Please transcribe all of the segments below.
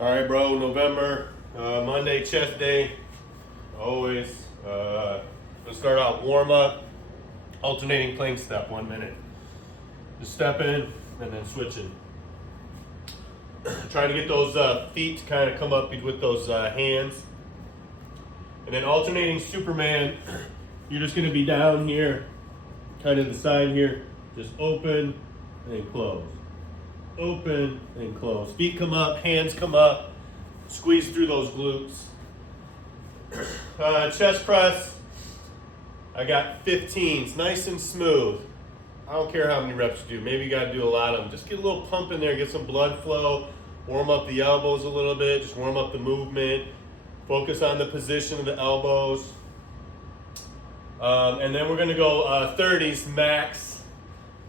All right, bro. November, Monday, chest day. Always. Let's start out warm up, alternating plank step, 1 minute. Just stepping and then switching. Trying to get those feet to kind of come up with those hands. And then alternating Superman. You're just going to be down here, kind of the side here. Just open and close. Open and close. Feet come up, hands come up. Squeeze through those glutes. Chest press. I got 15s, nice and smooth. I don't care how many reps you do. Maybe you got to do a lot of them. Just get a little pump in there, get some blood flow. Warm up the elbows a little bit. Just warm up the movement. Focus on the position of the elbows. And then we're going to go 30s max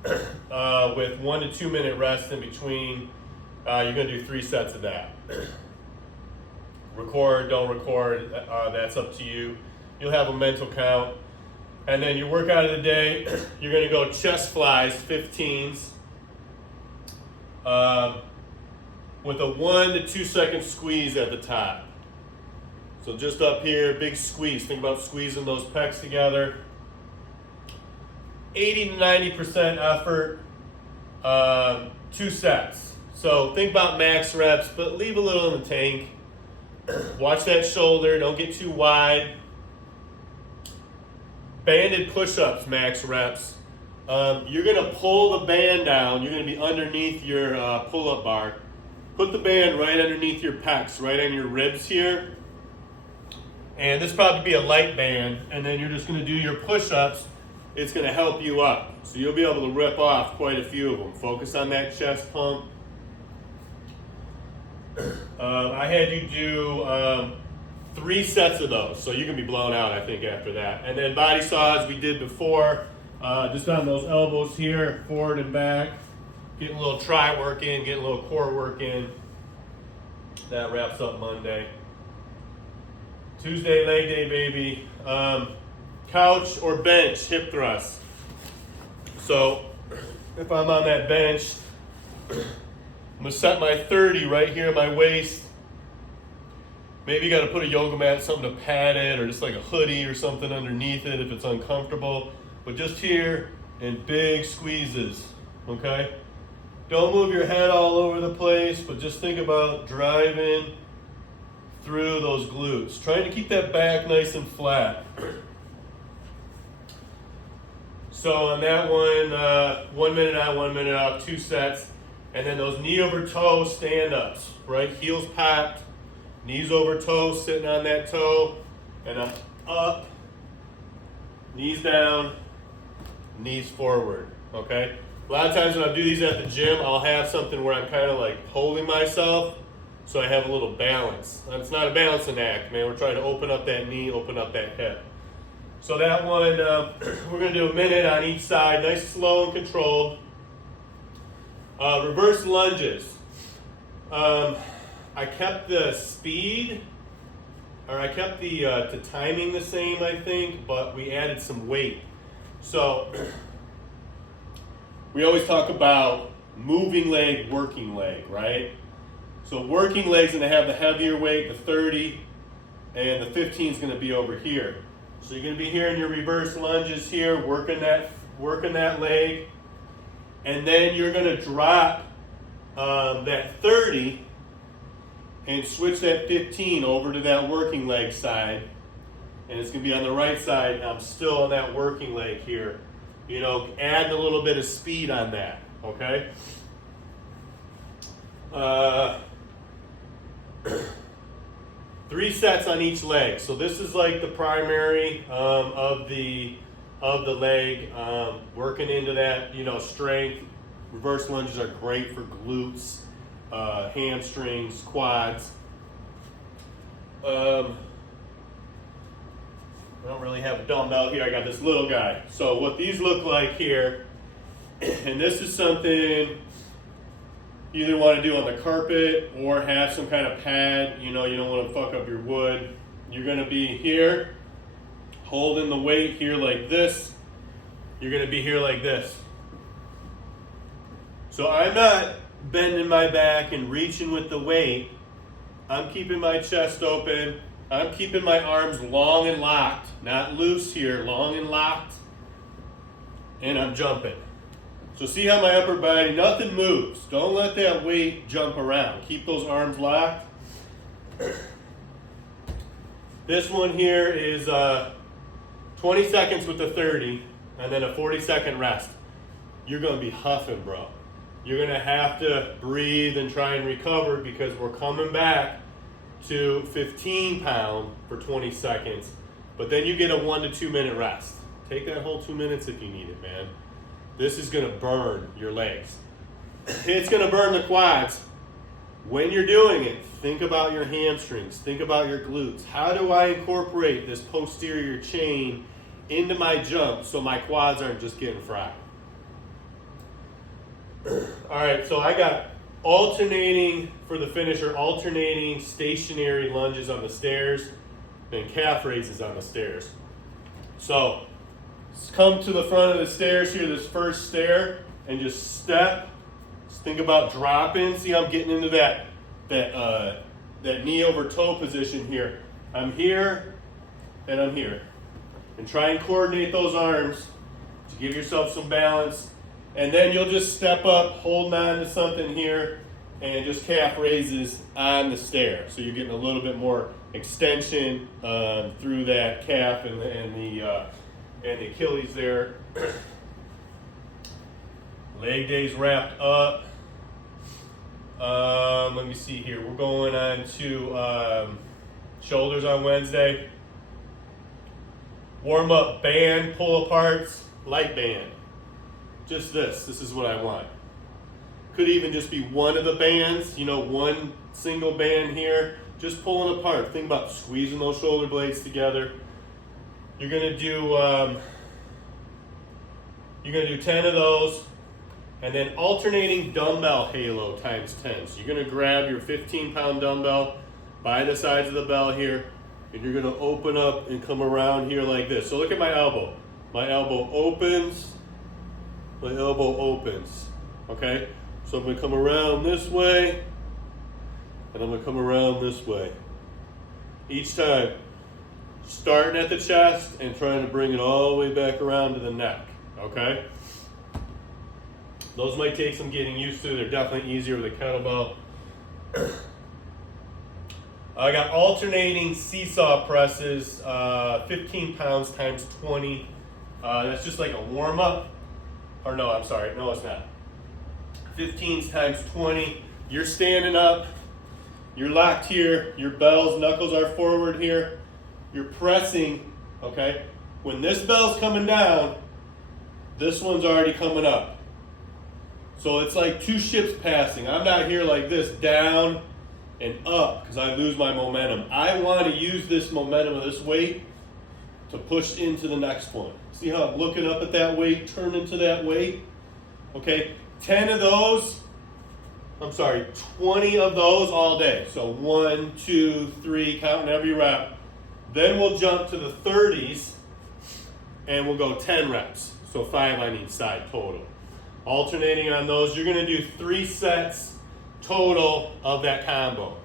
with 1 to 2 minute rest in between. You're going to do 3 sets of that. Record, don't record, that's up to you. You'll have a mental count. And then your workout of the day, you're going to go chest flies, 15s, with a 1 to 2 second squeeze at the top. So just up here, big squeeze. Think about squeezing those pecs together. 80 to 90% effort, 2 sets. So think about max reps, but leave a little in the tank. Watch that shoulder, don't get too wide. Banded push-ups, max reps. You're gonna pull the band down. You're gonna be underneath your pull-up bar. Put the band right underneath your pecs, right on your ribs here. And this probably be a light band, and then you're just gonna do your push-ups. It's gonna help you up. So you'll be able to rip off quite a few of them. Focus on that chest pump. I had you do 3 sets of those, so you can be blown out, I think, after that. And then body saws we did before, just on those elbows here, forward and back. Getting a little tri work in, getting a little core work in. That wraps up Monday. Tuesday, leg day, baby. Couch or bench hip thrust. So if I'm on that bench, I'm gonna set my 30 right here at my waist. Maybe you gotta put a yoga mat, something to pad it, or just like a hoodie or something underneath it if it's uncomfortable. But just here, and big squeezes, okay? Don't move your head all over the place, but just think about driving through those glutes. Trying to keep that back nice and flat. So on that one, 1 minute out, 1 minute out, 2 sets. And then those knee over toe stand-ups, right? Heels packed, knees over toes, sitting on that toe. And I'm up, knees down, knees forward, okay? A lot of times when I do these at the gym, I'll have something where I'm kind of like holding myself so I have a little balance. It's not a balancing act, man. We're trying to open up that knee, open up that hip. So that one, we're gonna do a minute on each side, nice, slow, and controlled. Reverse lunges. I kept the speed, or I kept the timing the same, I think, but we added some weight. So we always talk about moving leg, working leg, right? So working leg's gonna have the heavier weight, the 30, and the 15 is gonna be over here. So you're gonna be here in your reverse lunges here, working that leg, and then you're gonna drop that 30 and switch that 15 over to that working leg side, and it's gonna be on the right side. I'm still on that working leg here. You know, add a little bit of speed on that, okay? 3 sets on each leg. So this is like the primary of the leg, working into that, you know, strength. Reverse lunges are great for glutes, hamstrings, quads. I don't really have a dumbbell here. I got this little guy. So what these look like here, and this is something you either want to do on the carpet or have some kind of pad. You know, you don't want to fuck up your wood. You're going to be here, holding the weight here like this. You're going to be here like this. So I'm not bending my back and reaching with the weight. I'm keeping my chest open. I'm keeping my arms long and locked, not loose here, long and locked. And I'm jumping. So see how my upper body, nothing moves. Don't let that weight jump around. Keep those arms locked. This one here is 20 seconds with the 30 and then a 40-second rest. You're going to be huffing, bro. You're going to have to breathe and try and recover because we're coming back to 15 pound for 20 seconds. But then you get a 1 to 2 minute rest. Take that whole 2 minutes if you need it, man. This is going to burn your legs. It's going to burn the quads. When you're doing it, think about your hamstrings. Think about your glutes. How do I incorporate this posterior chain into my jump so my quads aren't just getting fried? All right, so I got alternating for the finisher, alternating stationary lunges on the stairs and calf raises on the stairs. So let's come to the front of the stairs here, this first stair, and just step. Just think about dropping. See, I'm getting into that knee over toe position here. I'm here and I'm here. And try and coordinate those arms to give yourself some balance. And then you'll just step up, holding on to something here, and just calf raises on the stair. So you're getting a little bit more extension through that calf and the Achilles there. Leg days wrapped up. Let me see here. We're going on to shoulders on Wednesday. Warm up band, pull aparts, light band. Just this. This is what I want. Could even just be one of the bands, one single band here, just pulling apart. Think about squeezing those shoulder blades together. You're gonna do 10 of those, and then alternating dumbbell halo times 10. So you're gonna grab your 15-pound dumbbell by the sides of the bell here, and you're gonna open up and come around here like this. So look at my elbow. My elbow opens. My elbow opens, okay? So I'm gonna come around this way, and I'm gonna come around this way. Each time, starting at the chest and trying to bring it all the way back around to the neck, okay? Those might take some getting used to. They're definitely easier with a kettlebell. I got alternating seesaw presses, 15 pounds times 20. That's just like a warm-up. Or no, I'm sorry, no it's not. 15s times 20. You're standing up, you're locked here, your bells, knuckles are forward here. You're pressing, okay? When this bell's coming down, this one's already coming up. So it's like two ships passing. I'm not here like this, down and up, because I lose my momentum. I want to use this momentum of this weight to push into the next one. See how I'm looking up at that weight, turn into that weight? Okay, 20 of those all day. So 1, 2, 3, counting every rep. Then we'll jump to the 30s and we'll go 10 reps. So 5 on each side total. Alternating on those, you're gonna do 3 sets total of that combo.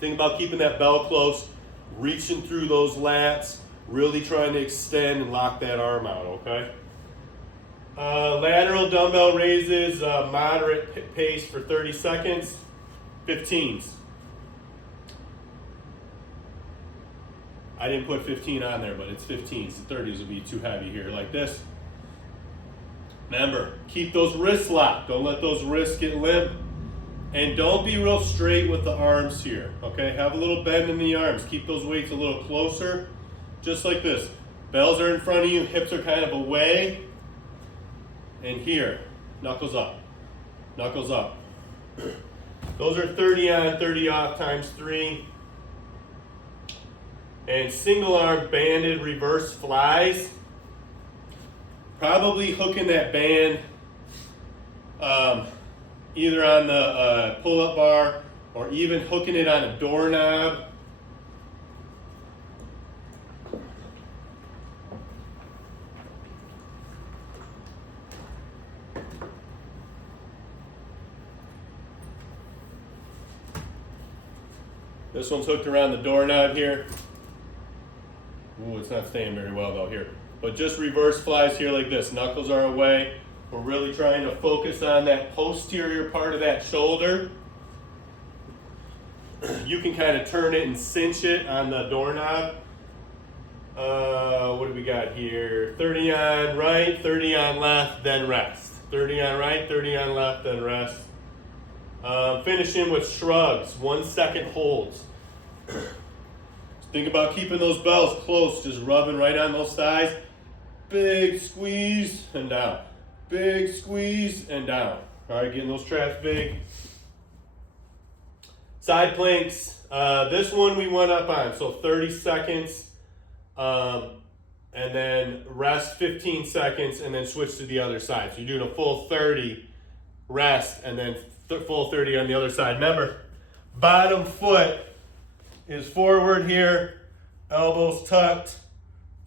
Think about keeping that bell close, reaching through those lats, really trying to extend and lock that arm out, okay? Lateral dumbbell raises, moderate pace for 30 seconds, 15s. I didn't put 15 on there, but it's 15s. The 30s would be too heavy here, like this. Remember, keep those wrists locked. Don't let those wrists get limp. And don't be real straight with the arms here, okay? Have a little bend in the arms. Keep those weights a little closer, just like this. Bells are in front of you, hips are kind of away. And here, knuckles up, knuckles up. Those are 30 on, 30 off times 3. And single arm banded reverse flies. Probably hooking that band either on the pull-up bar or even hooking it on a doorknob. This one's hooked around the doorknob here. Ooh, it's not staying very well though here. But just reverse flies here like this. Knuckles are away. We're really trying to focus on that posterior part of that shoulder. You can kind of turn it and cinch it on the doorknob. What do we got here? 30 on right, 30 on left, then rest. 30 on right, 30 on left, then rest. Finishing with shrugs, 1 second holds. Think about keeping those bells close, just rubbing right on those thighs. Big squeeze and down. Big squeeze and down. All right, getting those traps big. Side planks. This one we went up on, so 30 seconds. And then rest 15 seconds and then switch to the other side. So you're doing a full 30, rest, and then full 30 on the other side. Remember, bottom foot is forward here, elbows tucked,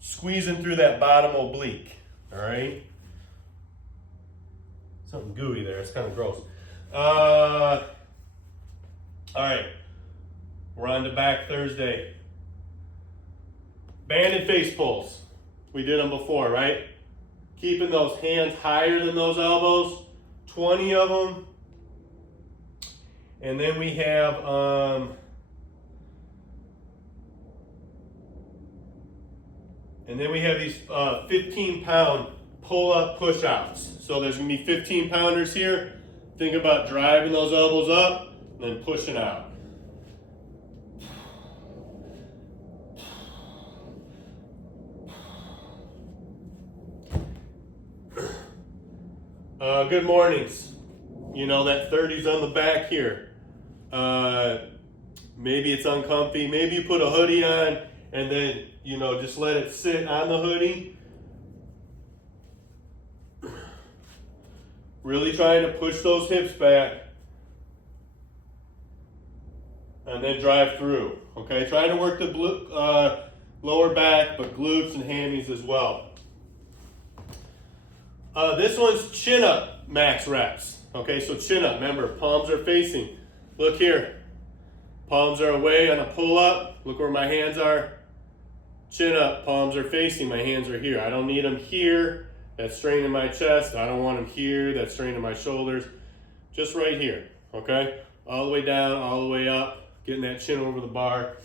squeezing through that bottom oblique, all right? Something gooey there, it's kind of gross. All right, we're on to back Thursday. Banded face pulls. We did them before, right? Keeping those hands higher than those elbows, 20 of them. And then we have, these 15-pound pull-up push-outs. So there's gonna be 15-pounders here. Think about driving those elbows up and then pushing out. Good mornings. You know, that 30's on the back here. Maybe it's uncomfy. Maybe you put a hoodie on and then, you know, just let it sit on the hoodie. Really trying to push those hips back and then drive through. Okay, trying to work the lower back, but glutes and hammies as well. This one's chin up max reps. Okay, so chin up. Remember, palms are facing. Look here. Palms are away on a pull up. Look where my hands are. Chin up, palms are facing. My hands are here. I don't need them here. That's straining my chest. I don't want them here. That's straining my shoulders. Just right here. Okay, all the way down, all the way up. Getting that chin over the bar.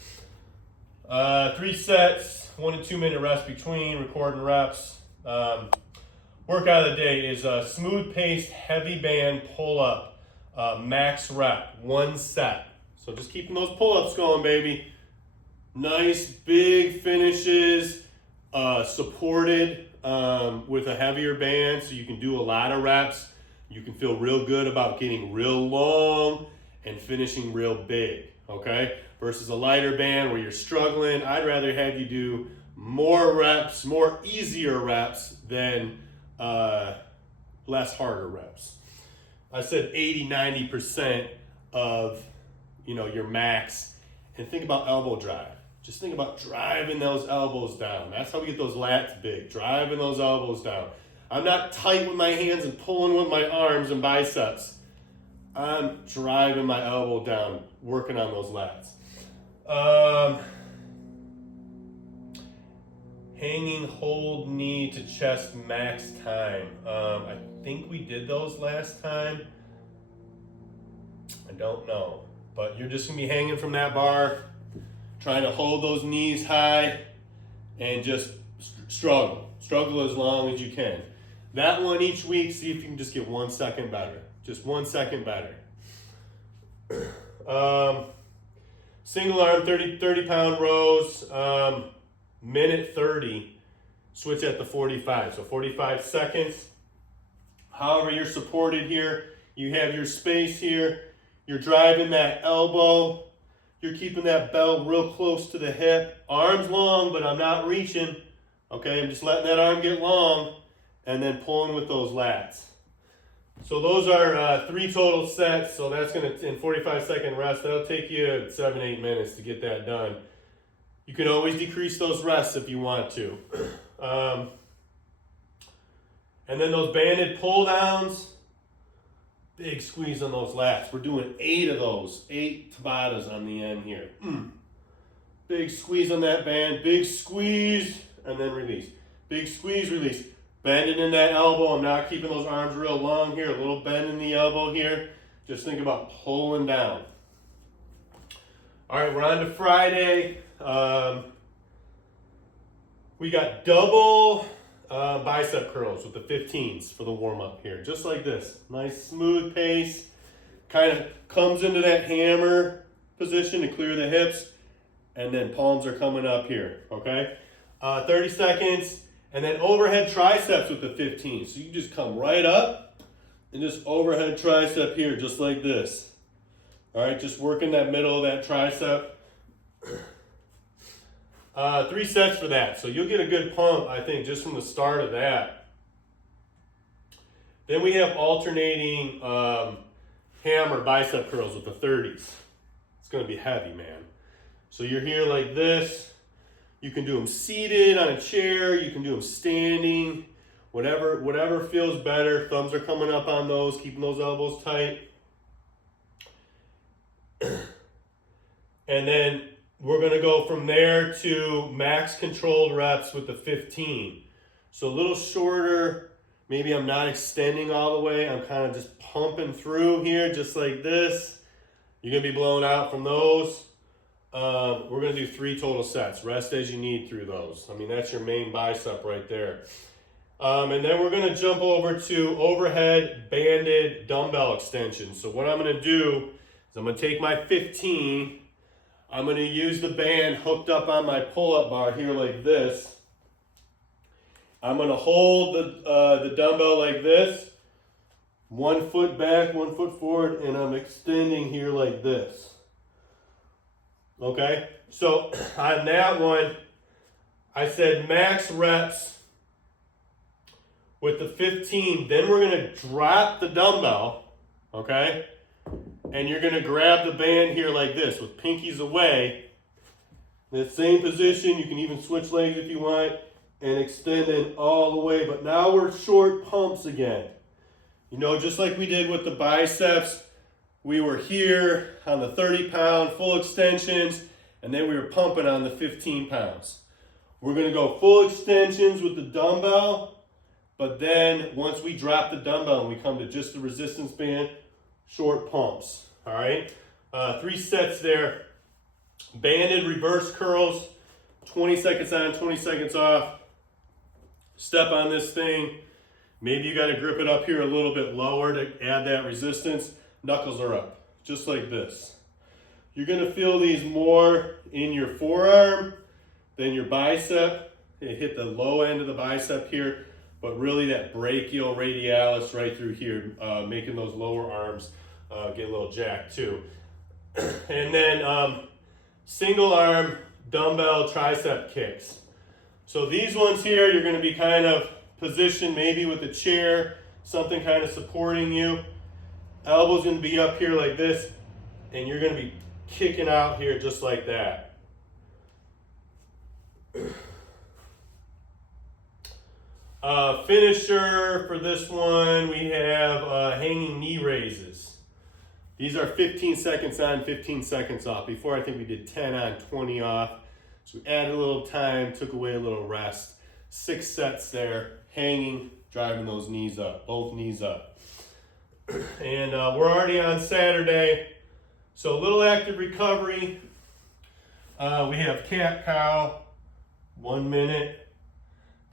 3 sets, 1 to 2 minute rest between. Recording reps. Workout of the day is a smooth paced, heavy band pull up, max rep, 1 set. So just keeping those pull ups going, baby. Nice big finishes, supported with a heavier band, so you can do a lot of reps. You can feel real good about getting real long and finishing real big, okay? Versus a lighter band where you're struggling. I'd rather have you do more reps, more easier reps than less harder reps. I said 80-90% of your max. And think about elbow drive. Just think about driving those elbows down. That's how we get those lats big, driving those elbows down. I'm not tight with my hands and pulling with my arms and biceps. I'm driving my elbow down, working on those lats. Hanging hold knee to chest max time. I think we did those last time. I don't know. But you're just going to be hanging from that bar, trying to hold those knees high and just struggle. Struggle as long as you can. That one each week, see if you can just get 1 second better. Just 1 second better. Single arm 30 pound rows, minute 30, switch at the 45. So 45 seconds. However you're supported here, you have your space here. You're driving that elbow. You're keeping that belt real close to the hip. Arms long, but I'm not reaching. Okay, I'm just letting that arm get long and then pulling with those lats. So those are 3 total sets. So that's going to, in 45-second rest, that'll take you 7-8 minutes to get that done. You can always decrease those rests if you want to. And then those banded pull downs. Big squeeze on those lats. We're doing 8 of those, 8 Tabatas on the end here. Big squeeze on that band, big squeeze, and then release. Big squeeze, release. Bending in that elbow. I'm not keeping those arms real long here. A little bend in the elbow here. Just think about pulling down. All right, we're on to Friday. We got double bicep curls with the 15s for the warm-up here. Just like this. Nice smooth pace. Kind of comes into that hammer position to clear the hips. And then palms are coming up here, okay? 30 seconds. And then overhead triceps with the 15. So you just come right up and just overhead tricep here, just like this. All right, just working that middle of that tricep. 3 sets for that. So you'll get a good pump, I think, just from the start of that. Then we have alternating hammer bicep curls with the 30s. It's gonna be heavy, man. So you're here like this. You can do them seated on a chair. You can do them standing. Whatever feels better. Thumbs are coming up on those, keeping those elbows tight. And then we're gonna go from there to max controlled reps with the 15. So a little shorter. Maybe I'm not extending all the way. I'm kind of just pumping through here, just like this. You're gonna be blown out from those. We're gonna do 3 total sets. Rest as you need through those. I mean, that's your main bicep right there. And then we're gonna jump over to overhead banded dumbbell extensions. So what I'm gonna do is I'm gonna take my 15, I'm gonna use the band hooked up on my pull-up bar here like this. I'm gonna hold the dumbbell like this, 1 foot back, 1 foot forward, and I'm extending here like this. Okay, so on that one, I said max reps with the 15. Then we're gonna drop the dumbbell, okay? And you're gonna grab the band here like this with pinkies away. That same position, you can even switch legs if you want and extend it all the way. But now we're short pumps again. You know, just like we did with the biceps, we were here on the 30-pound full extensions, and then we were pumping on the 15 pounds. We're gonna go full extensions with the dumbbell, but then once we drop the dumbbell and we come to just the resistance band, short pumps, all right? 3 sets there. Banded reverse curls, 20 seconds on, 20 seconds off. Step on this thing. Maybe you gotta grip it up here a little bit lower to add that resistance. Knuckles are up, just like this. You're gonna feel these more in your forearm than your bicep. It hit the low end of the bicep here, but really that brachial radialis right through here, making those lower arms get a little jacked too. And then single arm dumbbell tricep kicks. So these ones here, you're gonna be kind of positioned maybe with a chair, something kind of supporting you. Elbow's gonna be up here like this, and you're gonna be kicking out here just like that. Finisher for this one, we have hanging knee raises. These are 15 seconds on, 15 seconds off. Before I think we did 10 on, 20 off. So we added a little time, took away a little rest. 6 sets there, hanging, driving those knees up, both knees up. And we're already on Saturday, so a little active recovery. We have cat-cow, 1 minute.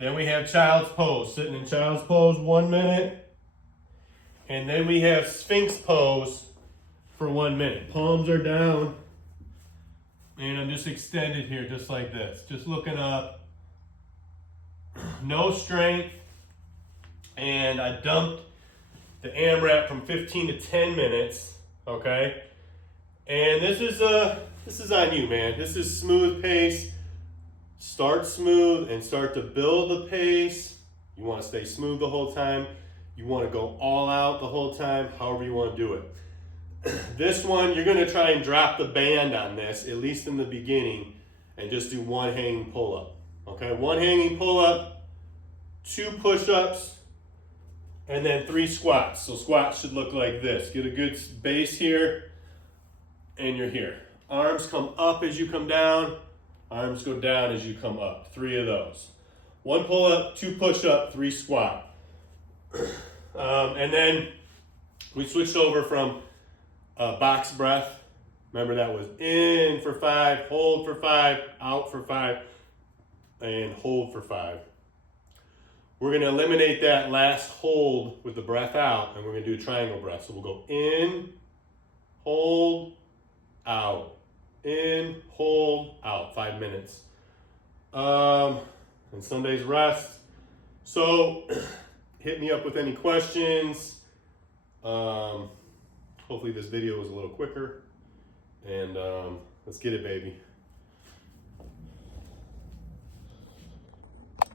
Then we have child's pose, sitting in child's pose, 1 minute. And then we have sphinx pose for 1 minute. Palms are down. And I'm just extended here, just like this. Just looking up. No strength. And I dumped the AMRAP from 15 to 10 minutes, okay? And this is on you, man. This is smooth pace. Start smooth and start to build the pace. You want to stay smooth the whole time. You want to go all out the whole time, however you want to do it. This one, you're going to try and drop the band on this, at least in the beginning, and just do 1 hanging pull-up. Okay, 1 hanging pull-up, 2 push-ups, and then 3 squats. So squats should look like this. Get a good base here, and you're here. Arms come up as you come down. Arms go down as you come up. 3 of those. 1 pull up, 2 push up, 3 squat. And then we switched over from box breath. Remember that was in for 5, hold for 5, out for 5, and hold for 5. We're going to eliminate that last hold with the breath out, and we're going to do a triangle breath. So we'll go in, hold, out. In, hold, out. 5 minutes. And some days rest. So hit me up with any questions. Hopefully this video was a little quicker. And let's get it, baby.